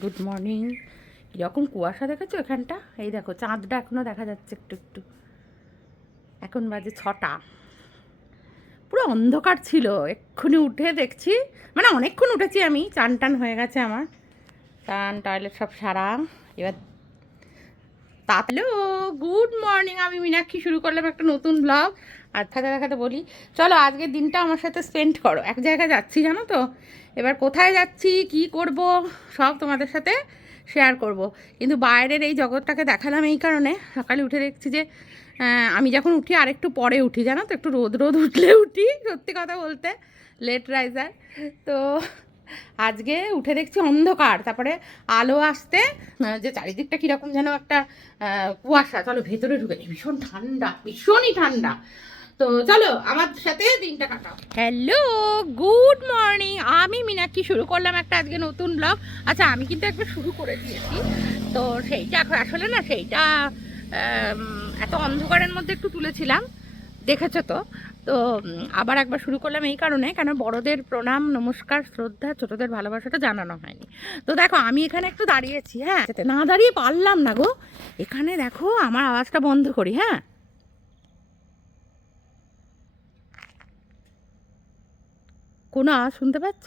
Good morning. কীরকম কুয়াশা দেখেছো এখানটা? এই দেখো চাঁদটা এখনও দেখা যাচ্ছে একটু একটু। এখন বাজে 6টা, পুরো অন্ধকার ছিল। এক্ষুনি উঠে দেখছি, মানে অনেকক্ষণ উঠেছি আমি, চান টান হয়ে গেছে আমার, চান টয়লেট সব সারা। এবার হ্যালো, গুড মর্নিং। আমি মীনাক্ষী, শুরু করলাম একটা নতুন ব্লগ। আর দেখাতে দেখাতে বলি, চলো আজকের দিনটা আমার সাথে স্পেন্ড করো। এক জায়গায় যাচ্ছি জানো তো, এবার কোথায় যাচ্ছি কি করব সব তোমাদের সাথে শেয়ার করব। কিন্তু বাইরের এই জগৎটাকে দেখালাম এই কারণে, সকালে উঠে দেখছি যে আমি যখন উঠি আর একটু পরে উঠি জানো তো, একটু রোদ রোদ উঠলে উঠি, সত্যি কথা বলতে লেট রাইজার। তো আজকে উঠে দেখছি অন্ধকার, তারপরে আলো আসতে যে চারিদিকটা কীরকম যেন একটা কুয়াশা। চলো ভেতরে ঢুকে, ভীষণ ঠান্ডা, ভীষণই ঠান্ডা। তো চলো আমার সাথে দিনটা কাটাও। Hello, good morning. আমি মীনাক্ষী, শুরু করলাম একটা আজকে নতুন ব্লগ। আচ্ছা, আমি কিন্তু একবার শুরু করে দিয়েছি, তো সেইটা আসলে না, সেইটা এত অন্ধকারের মধ্যে একটু তুলেছিলাম, দেখেছো তো। তো আবার একবার শুরু করলাম এই কারণে, কেন বড়দের প্রণাম নমস্কার শ্রদ্ধা, ছোটদের ভালোবাসাটা জানানো হয়নি। তো দেখো আমি এখানে একটু দাঁড়িয়েছি, হ্যাঁ, না দাঁড়িয়ে পারলাম না গো। এখানে দেখো, আমার আওয়াজটা বন্ধ করি, হ্যাঁ, কোনো আওয়াজ শুনতে পাচ্ছ?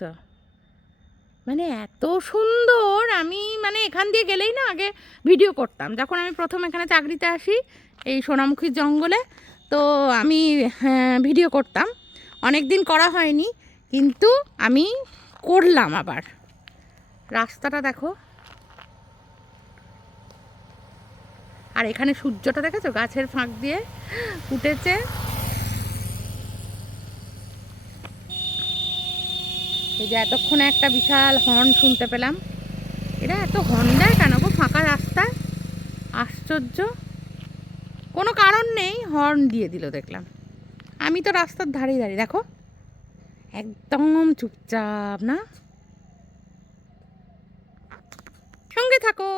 মানে এত সুন্দর। আমি মানে এখান দিয়ে গেলেই না, আগে ভিডিও করতাম যখন আমি প্রথম এখানে চাকরিতে আসি এই সোনামুখীর জঙ্গলে। তো আমি ভিডিও করতাম, অনেক দিন করা হয়নি, কিন্তু আমি করলাম আবার। রাস্তাটা দেখো, আর এখানে সূর্যটা দেখেছো গাছের ফাঁক দিয়ে উঠেছে। এই যে এতক্ষণে একটা বিশাল হর্ন শুনতে পেলাম। এরা এত হর্ন দেয় কেন গো ফাঁকা রাস্তায়? আশ্চর্য, কোনো কারণ নেই, হর্ন দিয়ে দিল দেখলাম। আমি তো রাস্তার ধারেই দাঁড়িয়ে, দেখো একদম চুপচাপ, না? সঙ্গে থাকো।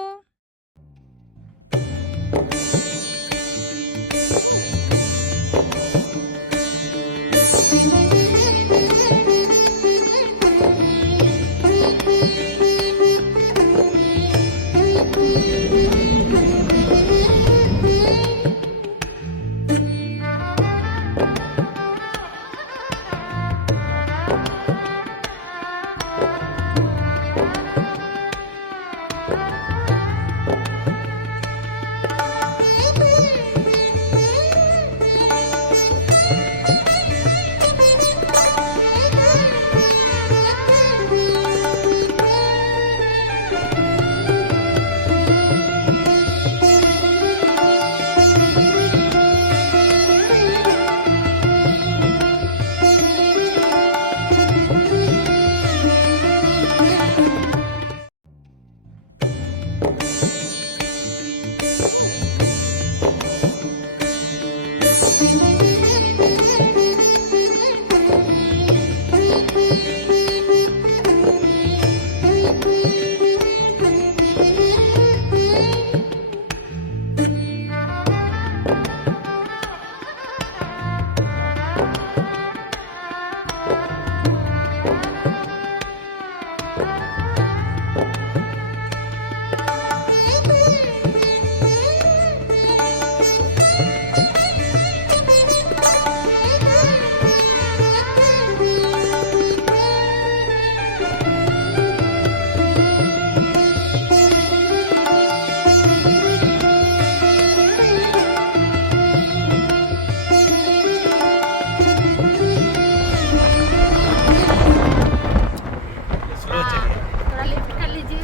थोड़ा लिफ्ट कर लीजिए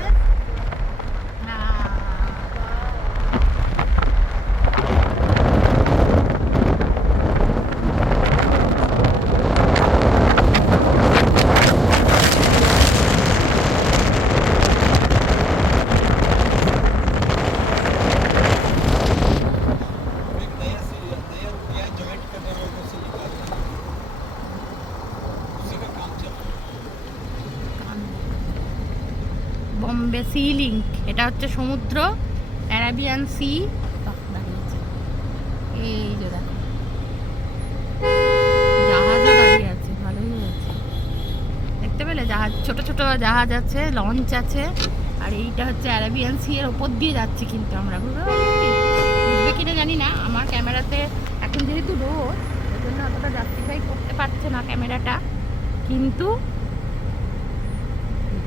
ना। বম্বে সি লিঙ্ক, এটা হচ্ছে সমুদ্র, অ্যারাবিয়ান সি। দাঁড়িয়েছে এই যে দেখো, জাহাজও দাঁড়িয়ে আছে, ভালোই হয়েছে। দেখতে পেলে জাহাজ, ছোট ছোট জাহাজ আছে, লঞ্চ আছে, আর এইটা হচ্ছে অ্যারাবিয়ান সি এর ওপর দিয়ে যাচ্ছি কিন্তু আমরা বুঝবে কিনা জানি না। আমার ক্যামেরাতে এখন যেহেতু রোদ ওই জন্য অতটা জাস্টিফাই করতে পারছে না ক্যামেরাটা, কিন্তু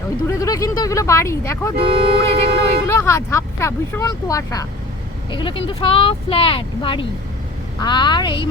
ওই দূরে দূরে কিন্তু ওইগুলো বাড়ি দেখো, দূরে যেগুলো ওইগুলো ঝাপসা ভীষণ কুয়াশা, এগুলো কিন্তু সব ফ্ল্যাট বাড়ি। আর এই